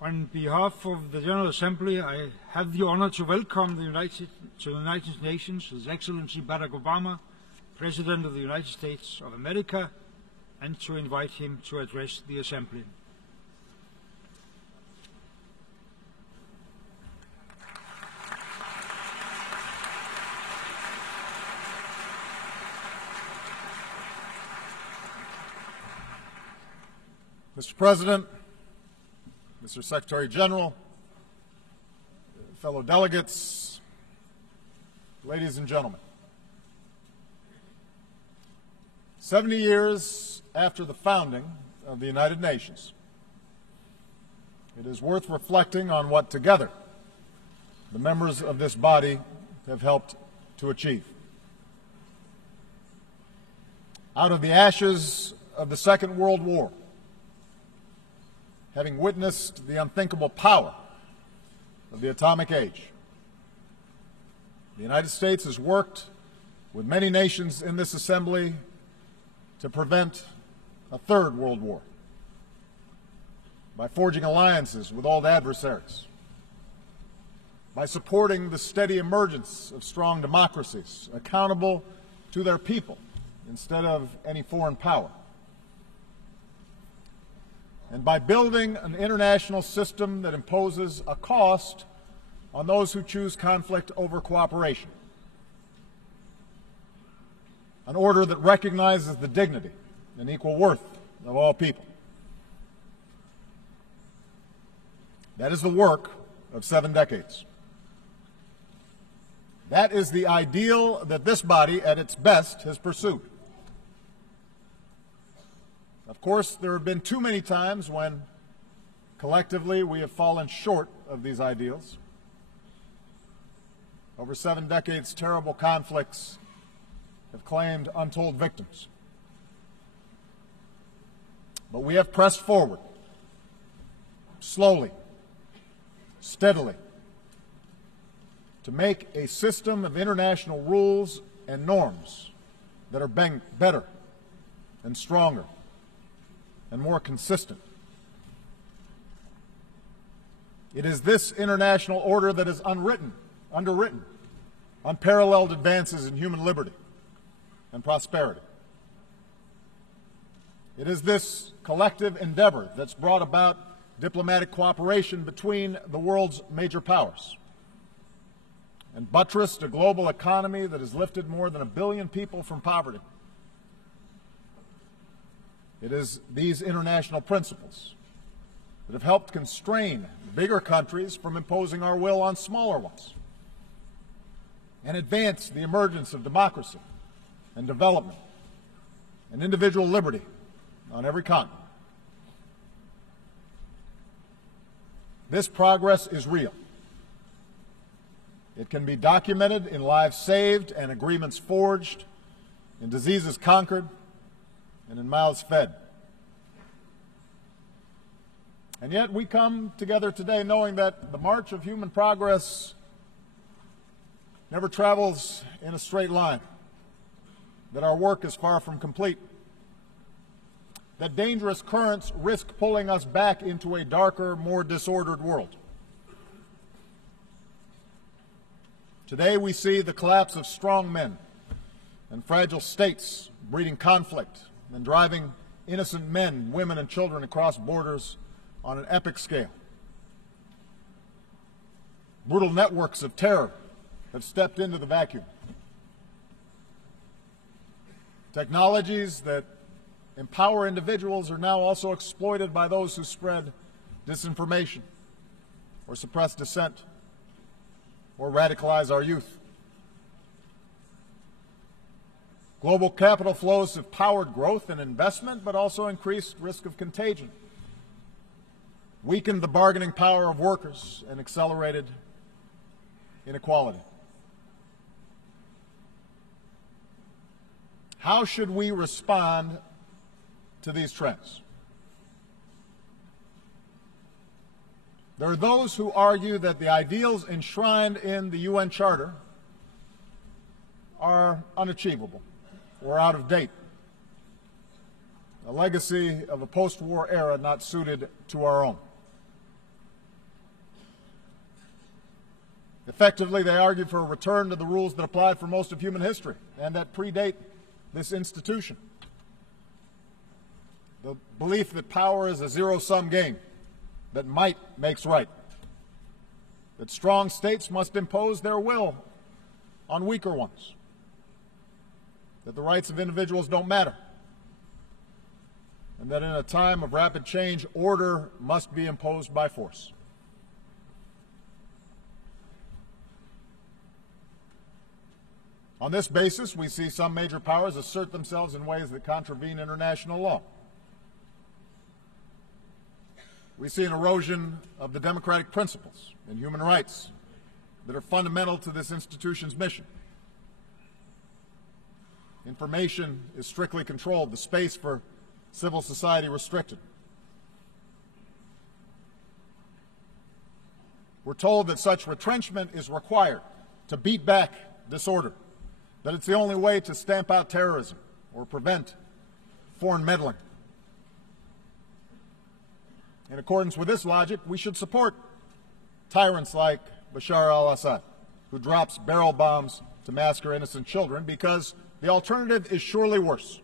On behalf of the General Assembly, I have the honor to welcome the United Nations His Excellency Barack Obama, President of the United States of America, and to invite him to address the Assembly. Mr. President, Mr. Secretary General, fellow delegates, ladies and gentlemen. 70 years after the founding of the United Nations, it is worth reflecting on what together the members of this body have helped to achieve. Out of the ashes of the Second World War, having witnessed the unthinkable power of the atomic age, the United States has worked with many nations in this assembly to prevent a third world war by forging alliances with old adversaries, by supporting the steady emergence of strong democracies accountable to their people instead of any foreign power, and by building an international system that imposes a cost on those who choose conflict over cooperation, an order that recognizes the dignity and equal worth of all people. That is the work of 7 decades. That is the ideal that this body, at its best, has pursued. Of course, there have been too many times when, collectively, we have fallen short of these ideals. Over 7 decades, terrible conflicts have claimed untold victims. But we have pressed forward, slowly, steadily, to make a system of international rules and norms that are better and stronger and more consistent. It is this international order that has underwritten unparalleled advances in human liberty and prosperity. It is this collective endeavor that's brought about diplomatic cooperation between the world's major powers and buttressed a global economy that has lifted more than 1 billion people from poverty. It is these international principles that have helped constrain bigger countries from imposing our will on smaller ones and advance the emergence of democracy and development and individual liberty on every continent. This progress is real. It can be documented in lives saved and agreements forged, in diseases conquered, and in mouths fed. And yet we come together today knowing that the march of human progress never travels in a straight line, that our work is far from complete, that dangerous currents risk pulling us back into a darker, more disordered world. Today we see the collapse of strong men and fragile states breeding conflict and driving innocent men, women, and children across borders on an epic scale. Brutal networks of terror have stepped into the vacuum. Technologies that empower individuals are now also exploited by those who spread disinformation or suppress dissent or radicalize our youth. Global capital flows have powered growth and investment, but also increased risk of contagion, weakened the bargaining power of workers, and accelerated inequality. How should we respond to these trends? There are those who argue that the ideals enshrined in the UN Charter are unachievable or out of date, a legacy of a post-war era not suited to our own. Effectively, they argued for a return to the rules that applied for most of human history and that predate this institution. The belief that power is a zero-sum game, that might makes right, that strong states must impose their will on weaker ones, that the rights of individuals don't matter, and that in a time of rapid change, order must be imposed by force. On this basis, we see some major powers assert themselves in ways that contravene international law. We see an erosion of the democratic principles and human rights that are fundamental to this institution's mission. Information is strictly controlled, the space for civil society restricted. We're told that such retrenchment is required to beat back disorder, that it's the only way to stamp out terrorism or prevent foreign meddling. In accordance with this logic, we should support tyrants like Bashar al-Assad, who drops barrel bombs to massacre innocent children, because the alternative is surely worse.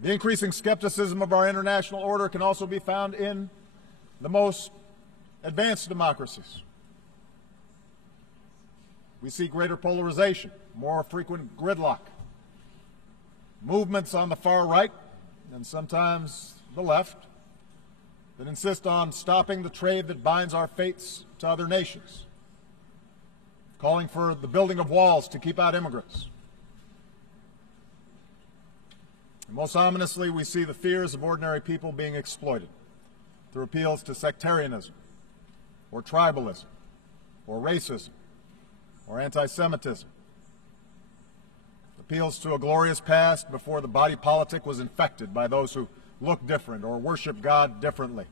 The increasing skepticism of our international order can also be found in the most advanced democracies. We see greater polarization, more frequent gridlock, movements on the far right and sometimes the left that insist on stopping the trade that binds our fates to other nations, calling for the building of walls to keep out immigrants. And most ominously, we see the fears of ordinary people being exploited through appeals to sectarianism, or tribalism, or racism, or anti-Semitism. Appeals to a glorious past before the body politic was infected by those who look different or worship God differently.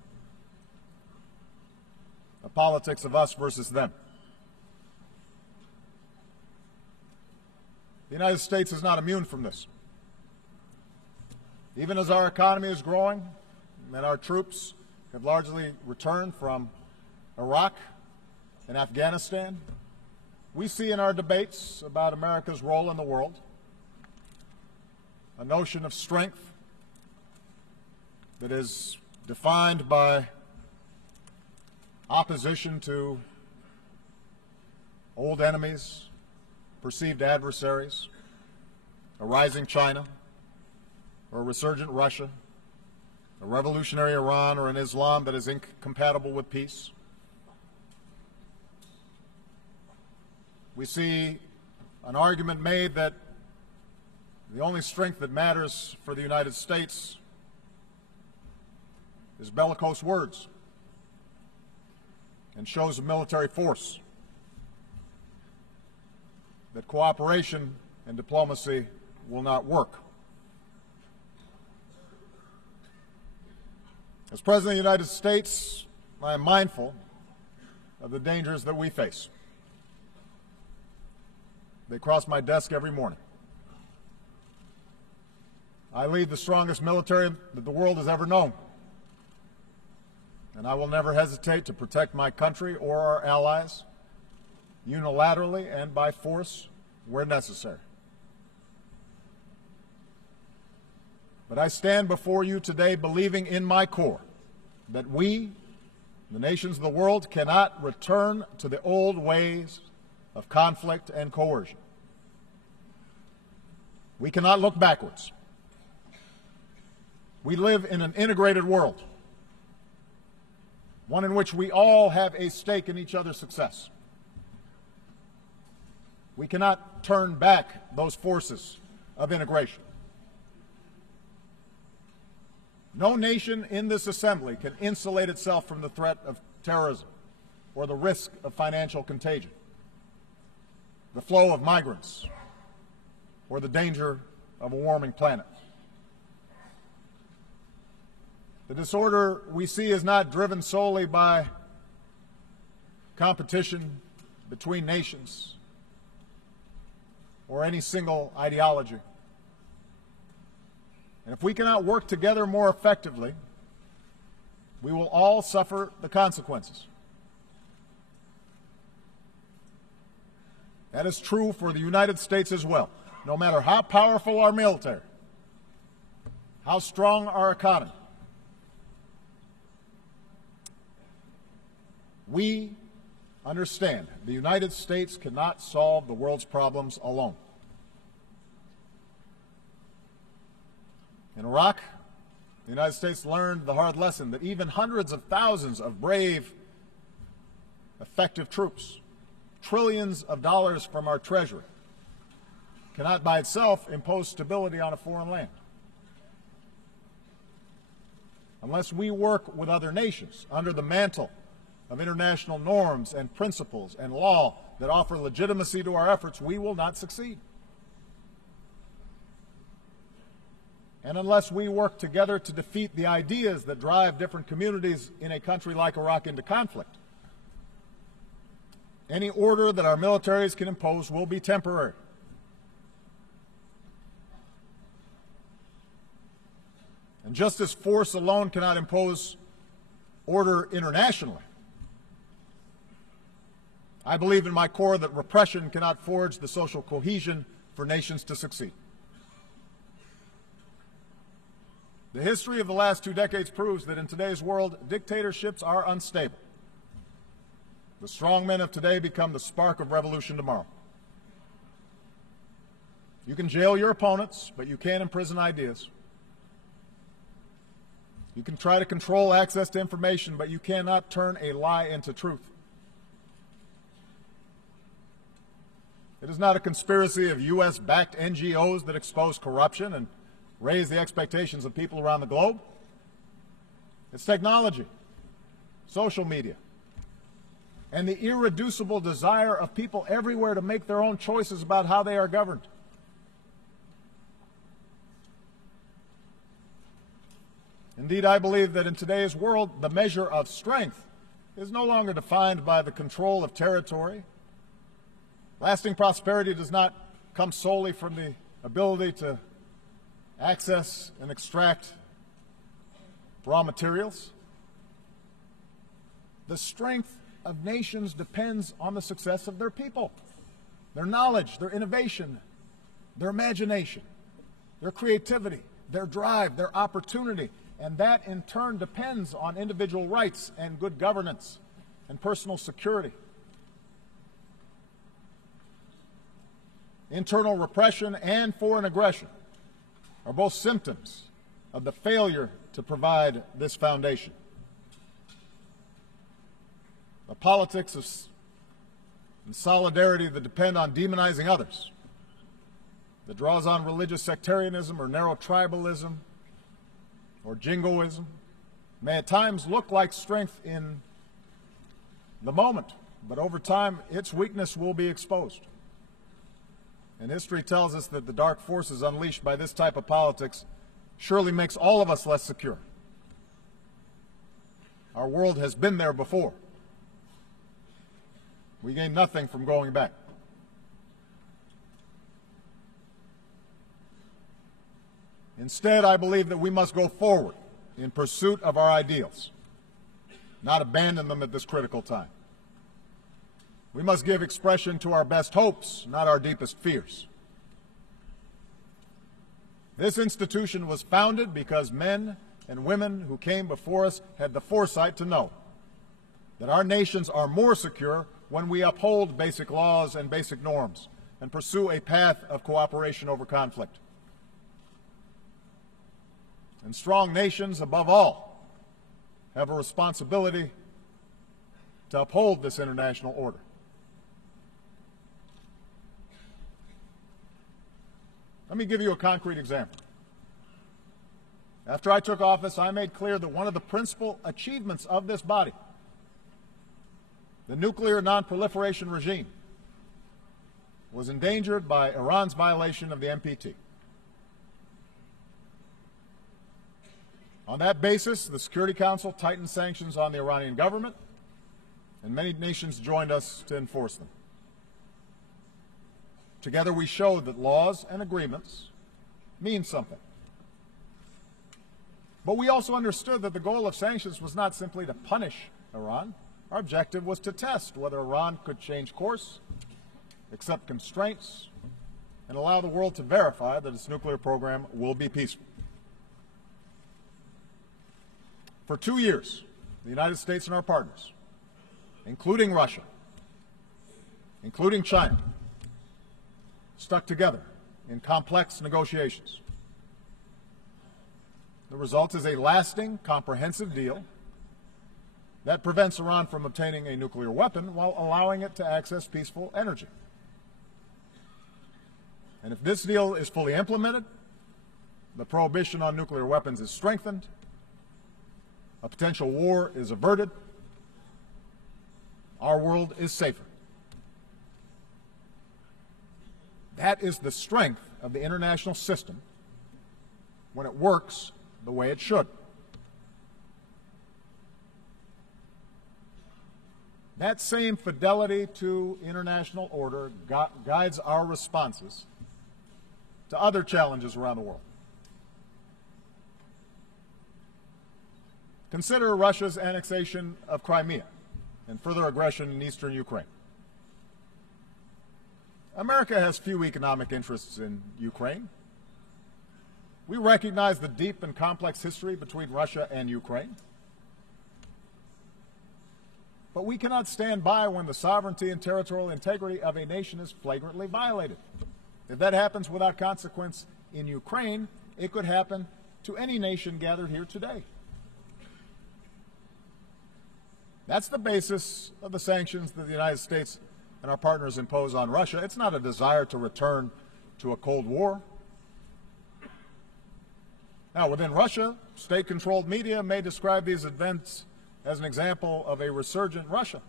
A politics of us versus them. The United States is not immune from this. Even as our economy is growing and our troops have largely returned from Iraq and Afghanistan, we see in our debates about America's role in the world a notion of strength that is defined by opposition to old enemies, perceived adversaries, a rising China, or a resurgent Russia, a revolutionary Iran, or an Islam that is incompatible with peace. We see an argument made that the only strength that matters for the United States is bellicose words and shows of military force, that cooperation and diplomacy will not work. As President of the United States, I am mindful of the dangers that we face. They cross my desk every morning. I lead the strongest military that the world has ever known, and I will never hesitate to protect my country or our allies unilaterally and by force where necessary. But I stand before you today believing in my core that we, the nations of the world, cannot return to the old ways of conflict and coercion. We cannot look backwards. We live in an integrated world, one in which we all have a stake in each other's success. We cannot turn back those forces of integration. No nation in this assembly can insulate itself from the threat of terrorism or the risk of financial contagion, the flow of migrants, or the danger of a warming planet. The disorder we see is not driven solely by competition between nations or any single ideology. And if we cannot work together more effectively we will all suffer the consequences. That is true for the United States as well. No matter how powerful our military, how strong our economy, we understand the United States cannot solve the world's problems alone. In Iraq, the United States learned the hard lesson that even hundreds of thousands of brave, effective troops, trillions of dollars from our treasury, cannot by itself impose stability on a foreign land. Unless we work with other nations under the mantle of international norms and principles and law that offer legitimacy to our efforts, we will not succeed. And unless we work together to defeat the ideas that drive different communities in a country like Iraq into conflict, any order that our militaries can impose will be temporary. And just as force alone cannot impose order internationally, I believe in my core that repression cannot forge the social cohesion for nations to succeed. The history of the last 2 decades proves that in today's world, dictatorships are unstable. The strong men of today become the spark of revolution tomorrow. You can jail your opponents, but you can't imprison ideas. You can try to control access to information, but you cannot turn a lie into truth. It is not a conspiracy of U.S.-backed NGOs that expose corruption and raise the expectations of people around the globe. It's technology, social media, and the irreducible desire of people everywhere to make their own choices about how they are governed. Indeed, I believe that in today's world, the measure of strength is no longer defined by the control of territory. Lasting prosperity does not come solely from the ability to access and extract raw materials. The strength of nations depends on the success of their people, their knowledge, their innovation, their imagination, their creativity, their drive, their opportunity. And that, in turn, depends on individual rights and good governance and personal security. Internal repression and foreign aggression are both symptoms of the failure to provide this foundation. The politics of solidarity that depend on demonizing others, that draws on religious sectarianism or narrow tribalism, or jingoism, may at times look like strength in the moment, but over time its weakness will be exposed. And history tells us that the dark forces unleashed by this type of politics surely makes all of us less secure. Our world has been there before. We gain nothing from going back. Instead, I believe that we must go forward in pursuit of our ideals, not abandon them at this critical time. We must give expression to our best hopes, not our deepest fears. This institution was founded because men and women who came before us had the foresight to know that our nations are more secure when we uphold basic laws and basic norms and pursue a path of cooperation over conflict. And strong nations, above all, have a responsibility to uphold this international order. Let me give you a concrete example. After I took office, I made clear that one of the principal achievements of this body, the nuclear non-proliferation regime, was endangered by Iran's violation of the NPT. On that basis, the Security Council tightened sanctions on the Iranian government, and many nations joined us to enforce them. Together we showed that laws and agreements mean something. But we also understood that the goal of sanctions was not simply to punish Iran. Our objective was to test whether Iran could change course, accept constraints, and allow the world to verify that its nuclear program will be peaceful. For 2 years, the United States and our partners, including Russia, including China, stuck together in complex negotiations. The result is a lasting, comprehensive deal that prevents Iran from obtaining a nuclear weapon while allowing it to access peaceful energy. And if this deal is fully implemented, the prohibition on nuclear weapons is strengthened, a potential war is averted, our world is safer. That is the strength of the international system when it works the way it should. That same fidelity to international order guides our responses to other challenges around the world. Consider Russia's annexation of Crimea and further aggression in eastern Ukraine. America has few economic interests in Ukraine. We recognize the deep and complex history between Russia and Ukraine. But we cannot stand by when the sovereignty and territorial integrity of a nation is flagrantly violated. If that happens without consequence in Ukraine, it could happen to any nation gathered here today. That's the basis of the sanctions that the United States and our partners impose on Russia. It's not a desire to return to a Cold War. Now, within Russia, state-controlled media may describe these events as an example of a resurgent Russia.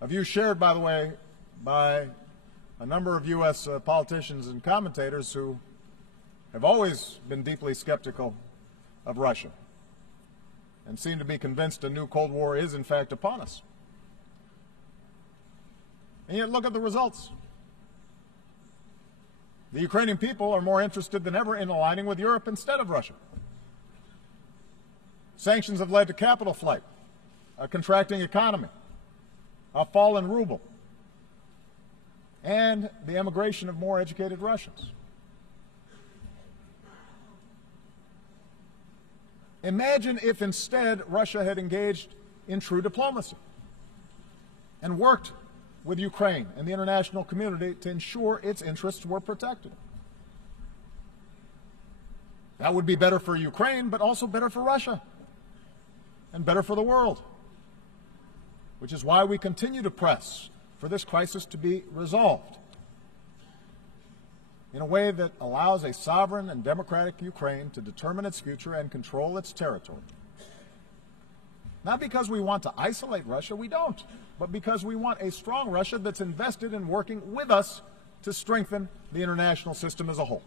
A view shared, by the way, by a number of U.S. politicians and commentators who have always been deeply skeptical of Russia and seem to be convinced a new Cold War is, in fact, upon us. And yet, look at the results. The Ukrainian people are more interested than ever in aligning with Europe instead of Russia. Sanctions have led to capital flight, a contracting economy, a fall in ruble, and the emigration of more educated Russians. Imagine if instead Russia had engaged in true diplomacy and worked with Ukraine and the international community to ensure its interests were protected. That would be better for Ukraine, but also better for Russia and better for the world, which is why we continue to press for this crisis to be resolved in a way that allows a sovereign and democratic Ukraine to determine its future and control its territory. Not because we want to isolate Russia, we don't, but because we want a strong Russia that's invested in working with us to strengthen the international system as a whole.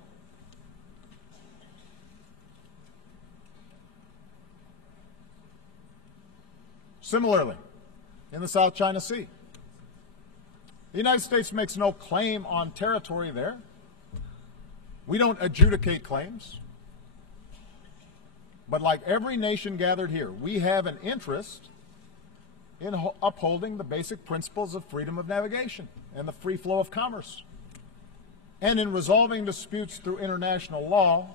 Similarly, in the South China Sea, the United States makes no claim on territory there. We don't adjudicate claims. But like every nation gathered here, we have an interest in upholding the basic principles of freedom of navigation and the free flow of commerce, and in resolving disputes through international law,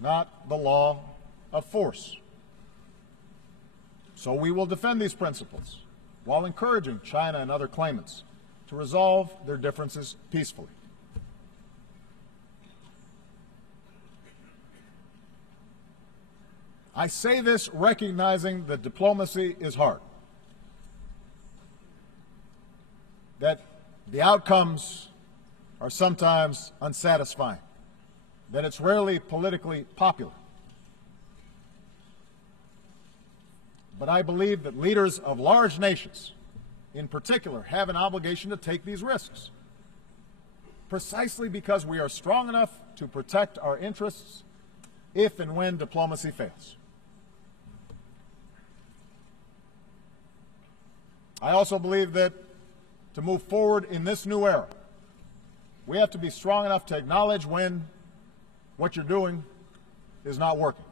not the law of force. So we will defend these principles while encouraging China and other claimants to resolve their differences peacefully. I say this recognizing that diplomacy is hard, that the outcomes are sometimes unsatisfying, that it's rarely politically popular. But I believe that leaders of large nations, in particular, have an obligation to take these risks, precisely because we are strong enough to protect our interests if and when diplomacy fails. I also believe that to move forward in this new era, we have to be strong enough to acknowledge when what you're doing is not working.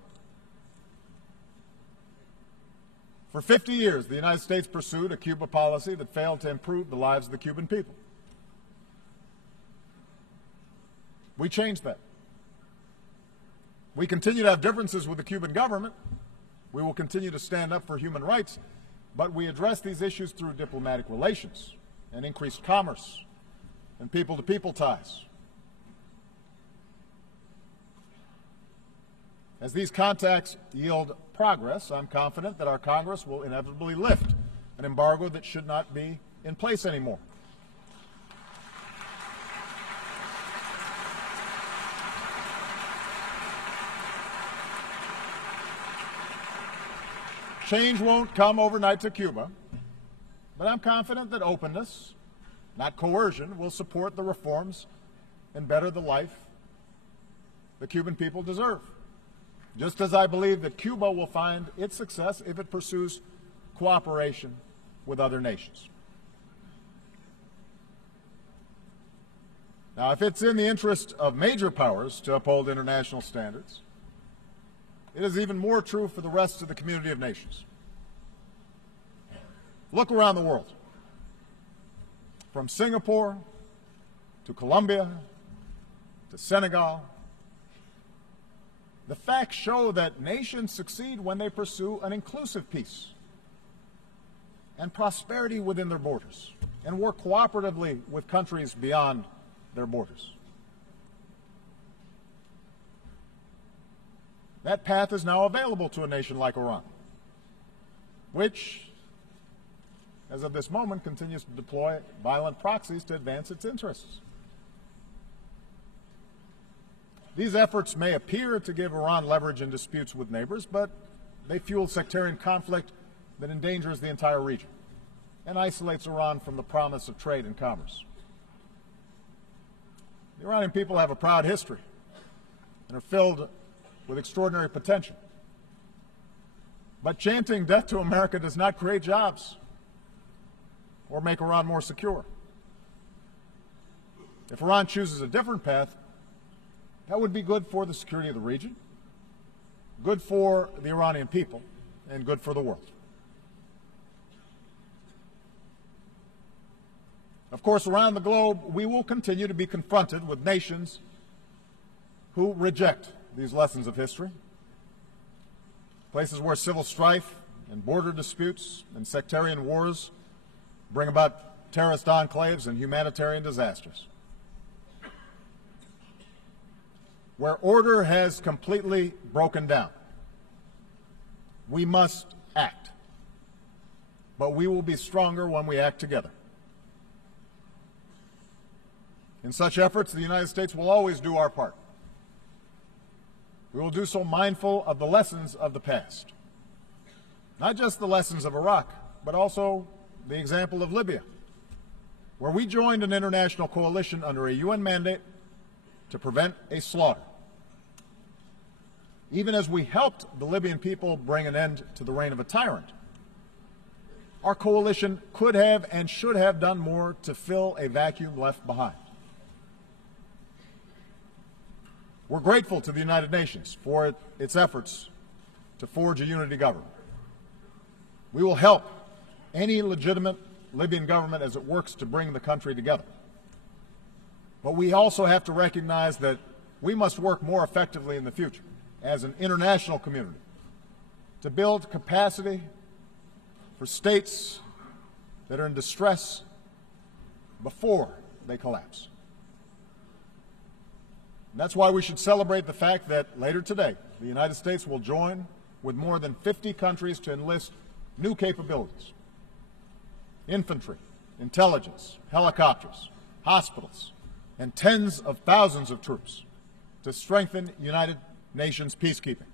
For 50 years, the United States pursued a Cuba policy that failed to improve the lives of the Cuban people. We changed that. We continue to have differences with the Cuban government. We will continue to stand up for human rights, but we address these issues through diplomatic relations and increased commerce and people-to-people ties. As these contacts yield progress, I'm confident that our Congress will inevitably lift an embargo that should not be in place anymore. Change won't come overnight to Cuba, but I'm confident that openness, not coercion, will support the reforms and better the life the Cuban people deserve. Just as I believe that Cuba will find its success if it pursues cooperation with other nations. Now, if it's in the interest of major powers to uphold international standards, it is even more true for the rest of the community of nations. Look around the world. From Singapore to Colombia to Senegal, the facts show that nations succeed when they pursue an inclusive peace and prosperity within their borders and work cooperatively with countries beyond their borders. That path is now available to a nation like Iran, which, as of this moment, continues to deploy violent proxies to advance its interests. These efforts may appear to give Iran leverage in disputes with neighbors, but they fuel sectarian conflict that endangers the entire region and isolates Iran from the promise of trade and commerce. The Iranian people have a proud history and are filled with extraordinary potential. But chanting death to America does not create jobs or make Iran more secure. If Iran chooses a different path, that would be good for the security of the region, good for the Iranian people, and good for the world. Of course, around the globe, we will continue to be confronted with nations who reject these lessons of history, places where civil strife and border disputes and sectarian wars bring about terrorist enclaves and humanitarian disasters, where order has completely broken down. We must act, but we will be stronger when we act together. In such efforts, the United States will always do our part. We will do so mindful of the lessons of the past, not just the lessons of Iraq, but also the example of Libya, where we joined an international coalition under a UN mandate to prevent a slaughter. Even as we helped the Libyan people bring an end to the reign of a tyrant, our coalition could have and should have done more to fill a vacuum left behind. We're grateful to the United Nations for its efforts to forge a unity government. We will help any legitimate Libyan government as it works to bring the country together. But we also have to recognize that we must work more effectively in the future as an international community to build capacity for states that are in distress before they collapse. And that's why we should celebrate the fact that later today, the United States will join with more than 50 countries to enlist new capabilities: infantry, intelligence, helicopters, hospitals, and tens of thousands of troops to strengthen United Nations peacekeeping.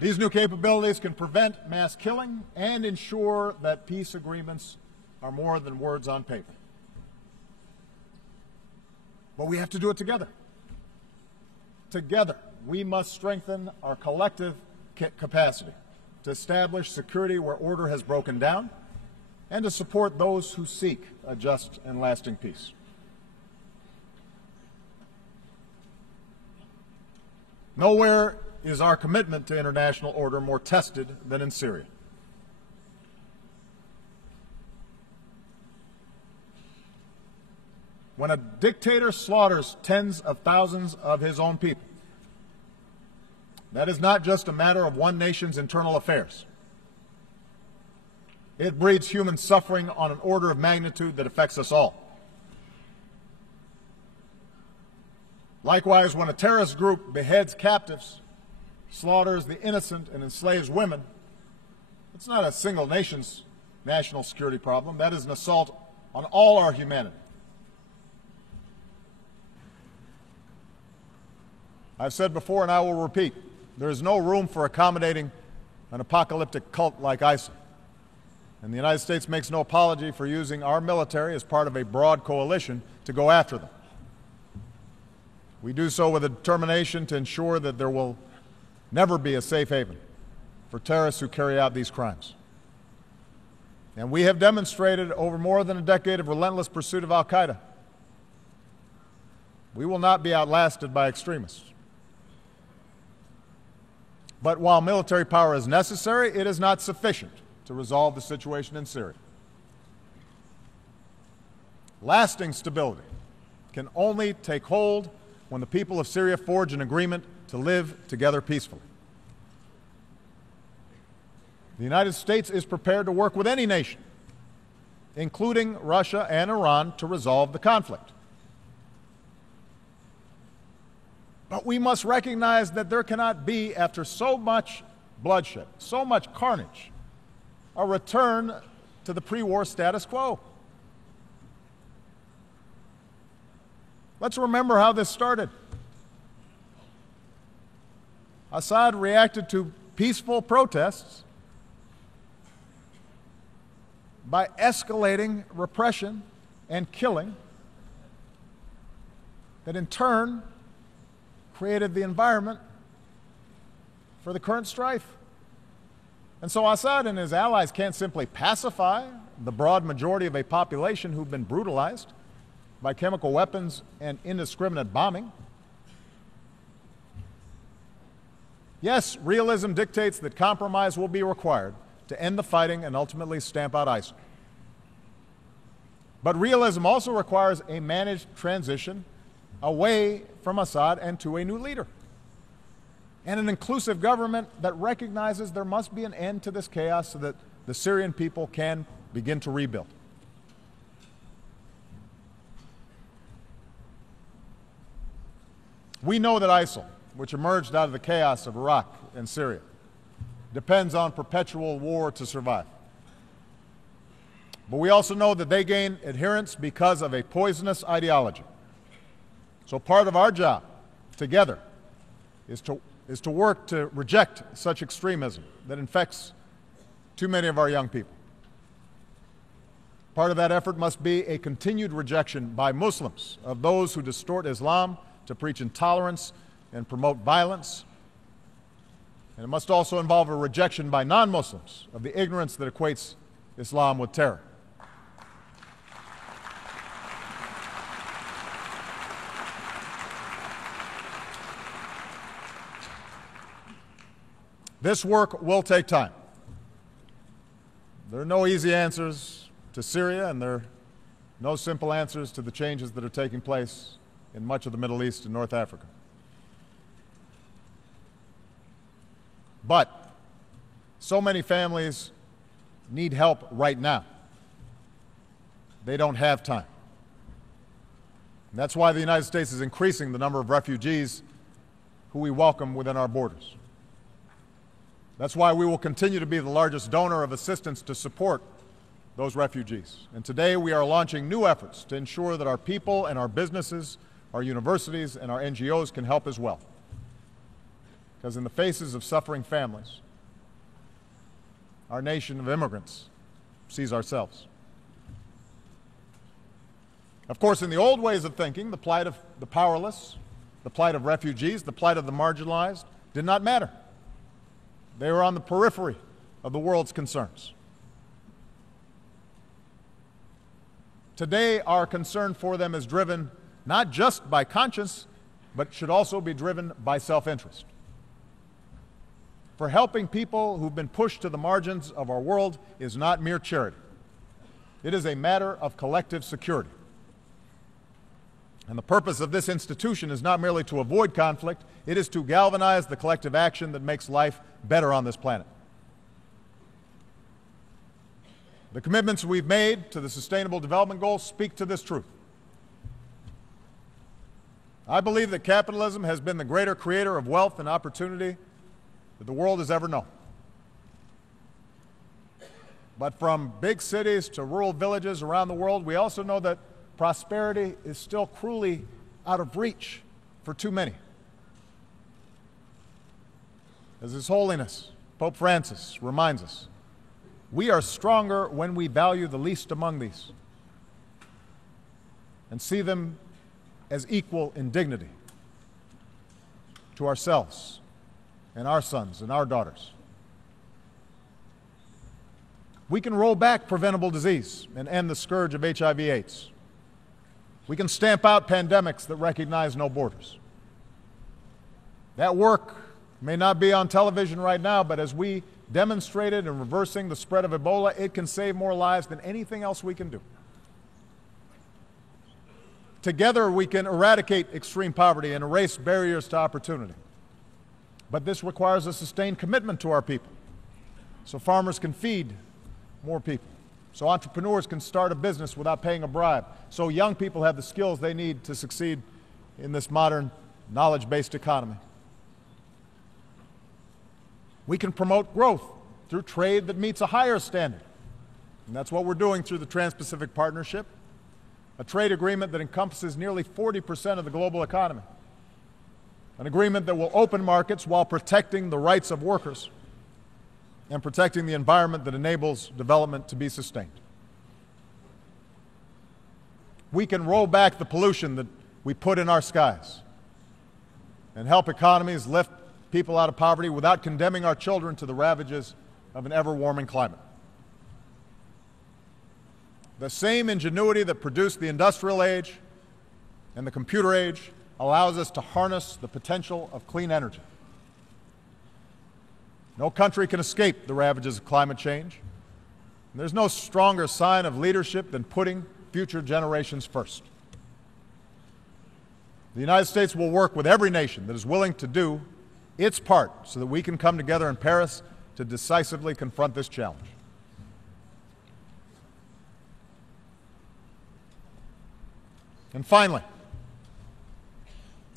These new capabilities can prevent mass killing and ensure that peace agreements are more than words on paper. But we have to do it together. Together, we must strengthen our collective capacity to establish security where order has broken down and to support those who seek a just and lasting peace. Nowhere is our commitment to international order more tested than in Syria. When a dictator slaughters tens of thousands of his own people, that is not just a matter of one nation's internal affairs. It breeds human suffering on an order of magnitude that affects us all. Likewise, when a terrorist group beheads captives, slaughters the innocent, and enslaves women, it's not a single nation's national security problem. That is an assault on all our humanity. I've said before, and I will repeat, there is no room for accommodating an apocalyptic cult like ISIL. And the United States makes no apology for using our military as part of a broad coalition to go after them. We do so with a determination to ensure that there will never be a safe haven for terrorists who carry out these crimes. And we have demonstrated over more than a decade of relentless pursuit of al-Qaeda. We will not be outlasted by extremists. But while military power is necessary, it is not sufficient to resolve the situation in Syria. Lasting stability can only take hold when the people of Syria forge an agreement to live together peacefully. The United States is prepared to work with any nation, including Russia and Iran, to resolve the conflict. But we must recognize that there cannot be, after so much bloodshed, so much carnage, a return to the pre-war status quo. Let's remember how this started. Assad reacted to peaceful protests by escalating repression and killing that in turn created the environment for the current strife. And so Assad and his allies can't simply pacify the broad majority of a population who've been brutalized by chemical weapons and indiscriminate bombing. Yes, realism dictates that compromise will be required to end the fighting and ultimately stamp out ISIL. But realism also requires a managed transition away from Assad and to a new leader, and an inclusive government that recognizes there must be an end to this chaos so that the Syrian people can begin to rebuild. We know that ISIL, which emerged out of the chaos of Iraq and Syria, depends on perpetual war to survive. But we also know that they gain adherents because of a poisonous ideology. So part of our job together is to work to reject such extremism that infects too many of our young people. Part of that effort must be a continued rejection by Muslims of those who distort Islam to preach intolerance and promote violence. And it must also involve a rejection by non-Muslims of the ignorance that equates Islam with terror. This work will take time. There are no easy answers to Syria, and there are no simple answers to the changes that are taking place in much of the Middle East and North Africa. But so many families need help right now. They don't have time. And that's why the United States is increasing the number of refugees who we welcome within our borders. That's why we will continue to be the largest donor of assistance to support those refugees. And today we are launching new efforts to ensure that our people and our businesses, our universities and our NGOs can help as well. Because in the faces of suffering families, our nation of immigrants sees ourselves. Of course, in the old ways of thinking, the plight of the powerless, the plight of refugees, the plight of the marginalized did not matter. They were on the periphery of the world's concerns. Today, our concern for them is driven not just by conscience, but should also be driven by self-interest. For helping people who've been pushed to the margins of our world is not mere charity. It is a matter of collective security. And the purpose of this institution is not merely to avoid conflict, it is to galvanize the collective action that makes life better on this planet. The commitments we've made to the Sustainable Development Goals speak to this truth. I believe that capitalism has been the greater creator of wealth and opportunity that the world has ever known. But from big cities to rural villages around the world, we also know that prosperity is still cruelly out of reach for too many. As His Holiness Pope Francis reminds us, we are stronger when we value the least among these and see them as equal in dignity to ourselves and our sons and our daughters. We can roll back preventable disease and end the scourge of HIV/AIDS. We can stamp out pandemics that recognize no borders. That work may not be on television right now, but as we demonstrated in reversing the spread of Ebola, it can save more lives than anything else we can do. Together, we can eradicate extreme poverty and erase barriers to opportunity. But this requires a sustained commitment to our people, so farmers can feed more people, so entrepreneurs can start a business without paying a bribe, so young people have the skills they need to succeed in this modern knowledge-based economy. We can promote growth through trade that meets a higher standard, and that's what we're doing through the Trans-Pacific Partnership, a trade agreement that encompasses nearly 40% of the global economy, an agreement that will open markets while protecting the rights of workers and protecting the environment that enables development to be sustained. We can roll back the pollution that we put in our skies and help economies lift people out of poverty without condemning our children to the ravages of an ever-warming climate. The same ingenuity that produced the industrial age and the computer age allows us to harness the potential of clean energy. No country can escape the ravages of climate change. And there's no stronger sign of leadership than putting future generations first. The United States will work with every nation that is willing to do its part so that we can come together in Paris to decisively confront this challenge. And finally,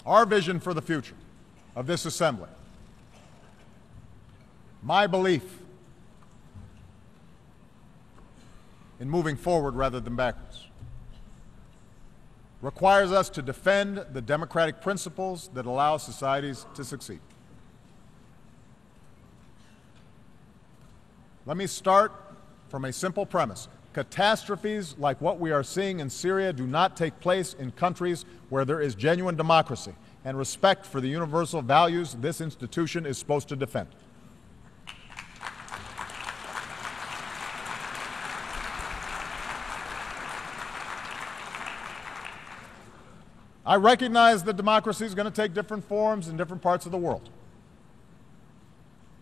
our vision for the future of this assembly, my belief in moving forward rather than backwards, requires us to defend the democratic principles that allow societies to succeed. Let me start from a simple premise. Catastrophes like what we are seeing in Syria do not take place in countries where there is genuine democracy and respect for the universal values this institution is supposed to defend. I recognize that democracy is going to take different forms in different parts of the world.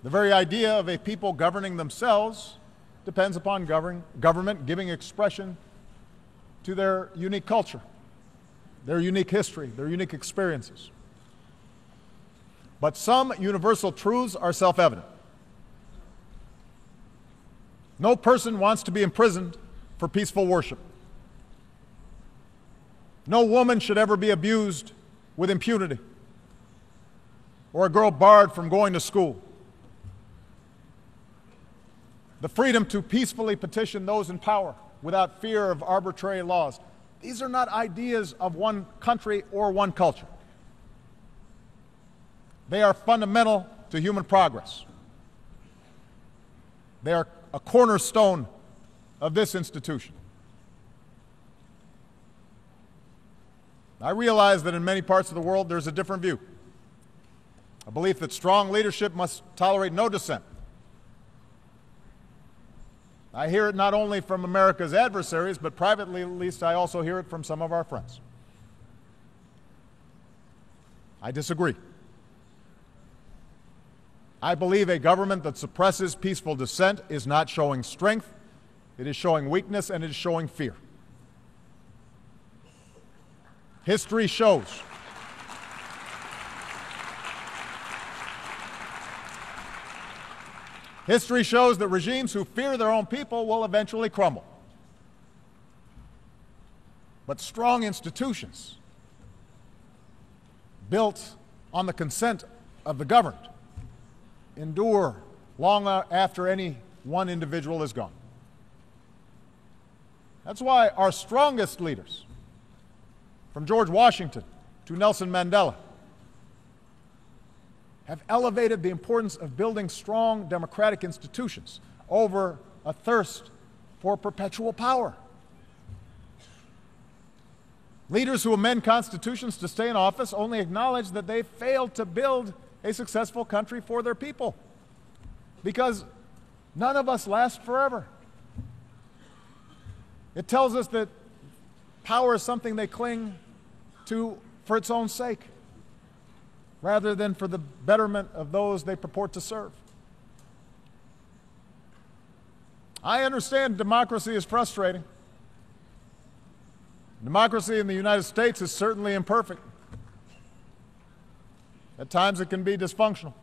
The very idea of a people governing themselves depends upon government giving expression to their unique culture, their unique history, their unique experiences. But some universal truths are self-evident. No person wants to be imprisoned for peaceful worship. No woman should ever be abused with impunity, or a girl barred from going to school. The freedom to peacefully petition those in power without fear of arbitrary laws. These are not ideas of one country or one culture. They are fundamental to human progress. They are a cornerstone of this institution. I realize that in many parts of the world there's a different view, a belief that strong leadership must tolerate no dissent, I hear it not only from America's adversaries, but privately at least I also hear it from some of our friends. I disagree. I believe a government that suppresses peaceful dissent is not showing strength, it is showing weakness, and it is showing fear. History shows that regimes who fear their own people will eventually crumble. But strong institutions built on the consent of the governed endure long after any one individual is gone. That's why our strongest leaders, from George Washington to Nelson Mandela, have elevated the importance of building strong democratic institutions over a thirst for perpetual power. Leaders who amend constitutions to stay in office only acknowledge that they failed to build a successful country for their people, because none of us last forever. It tells us that power is something they cling to for its own sake, rather than for the betterment of those they purport to serve. I understand democracy is frustrating. Democracy in the United States is certainly imperfect. At times it can be dysfunctional.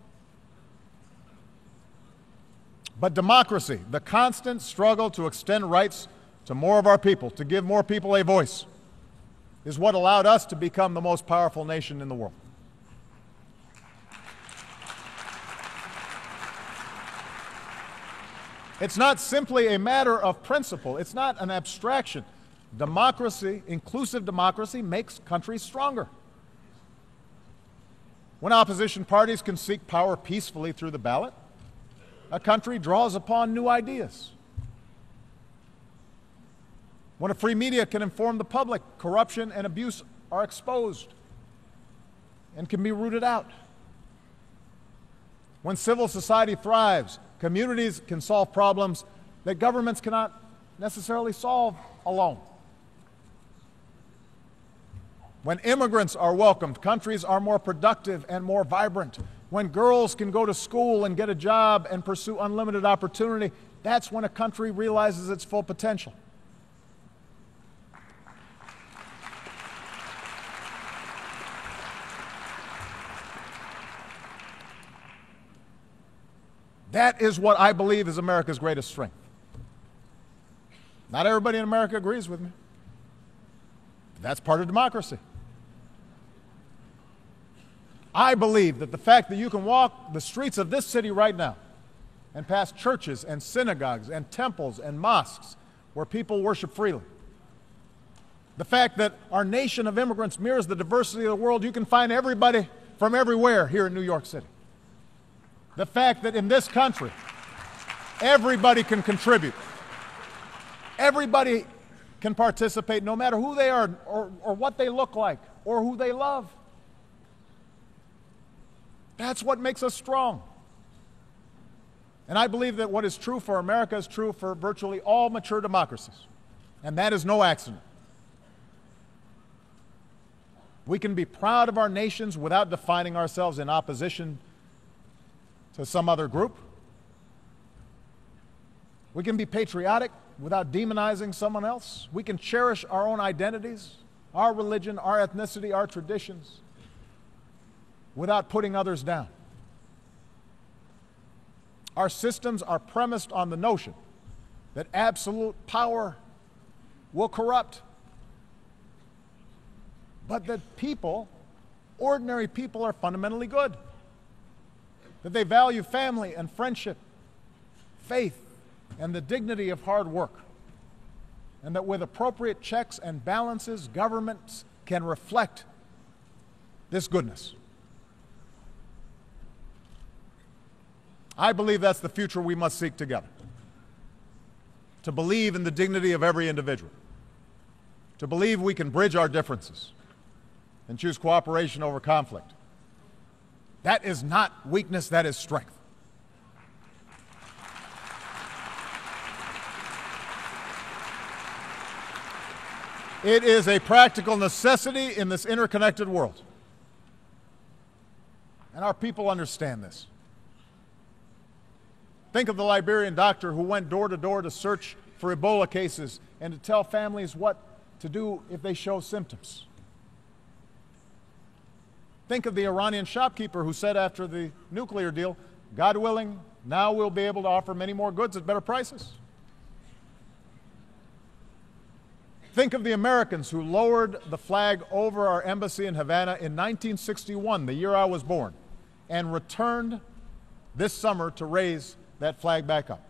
But democracy, the constant struggle to extend rights to more of our people, to give more people a voice, is what allowed us to become the most powerful nation in the world. It's not simply a matter of principle. It's not an abstraction. Democracy, inclusive democracy, makes countries stronger. When opposition parties can seek power peacefully through the ballot, a country draws upon new ideas. When a free media can inform the public, corruption and abuse are exposed and can be rooted out. When civil society thrives, communities can solve problems that governments cannot necessarily solve alone. When immigrants are welcomed, countries are more productive and more vibrant. When girls can go to school and get a job and pursue unlimited opportunity, that's when a country realizes its full potential. That is what I believe is America's greatest strength. Not everybody in America agrees with me. But that's part of democracy. I believe that the fact that you can walk the streets of this city right now and pass churches and synagogues and temples and mosques where people worship freely, the fact that our nation of immigrants mirrors the diversity of the world, you can find everybody from everywhere here in New York City. The fact that in this country, everybody can contribute. Everybody can participate, no matter who they are or what they look like or who they love. That's what makes us strong. And I believe that what is true for America is true for virtually all mature democracies. And that is no accident. We can be proud of our nations without defining ourselves in opposition to some other group. We can be patriotic without demonizing someone else. We can cherish our own identities, our religion, our ethnicity, our traditions, without putting others down. Our systems are premised on the notion that absolute power will corrupt, but that people, ordinary people, are fundamentally good, that they value family and friendship, faith, and the dignity of hard work, and that with appropriate checks and balances, governments can reflect this goodness. I believe that's the future we must seek together. To believe in the dignity of every individual. To believe we can bridge our differences and choose cooperation over conflict. That is not weakness, that is strength. It is a practical necessity in this interconnected world. And our people understand this. Think of the Liberian doctor who went door to door to search for Ebola cases and to tell families what to do if they show symptoms. Think of the Iranian shopkeeper who said after the nuclear deal, God willing, now we'll be able to offer many more goods at better prices. Think of the Americans who lowered the flag over our embassy in Havana in 1961, the year I was born, and returned this summer to raise that flag back up.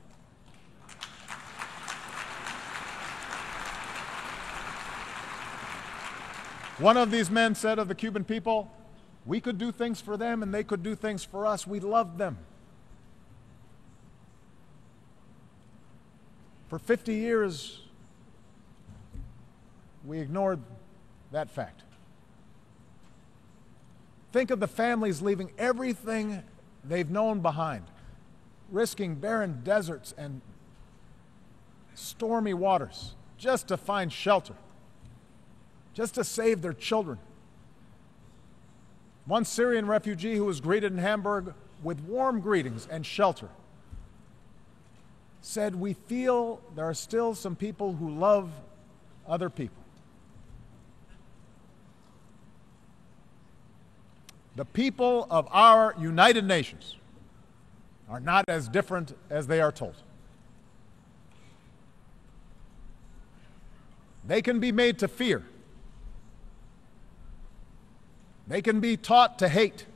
One of these men said of the Cuban people, we could do things for them and they could do things for us. We loved them. For 50 years, we ignored that fact. Think of the families leaving everything they've known behind, risking barren deserts and stormy waters just to find shelter, just to save their children. One Syrian refugee who was greeted in Hamburg with warm greetings and shelter said, we feel there are still some people who love other people. The people of our United Nations are not as different as they are told. They can be made to fear. They can be taught to hate.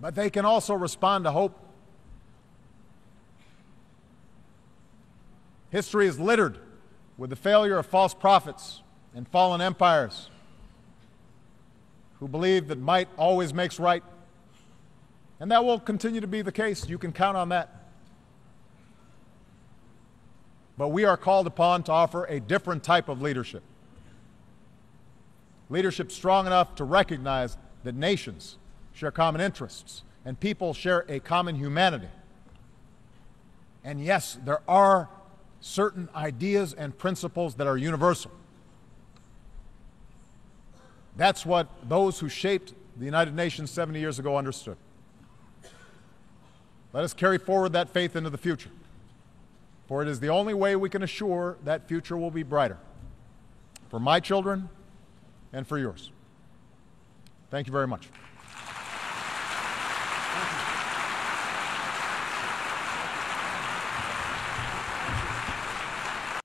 But they can also respond to hope. History is littered with the failure of false prophets and fallen empires who believe that might always makes right. And that will continue to be the case. You can count on that. But we are called upon to offer a different type of leadership. Leadership strong enough to recognize that nations share common interests and people share a common humanity. And yes, there are certain ideas and principles that are universal. That's what those who shaped the United Nations 70 years ago understood. Let us carry forward that faith into the future, for it is the only way we can assure that future will be brighter for my children and for yours. Thank you very much.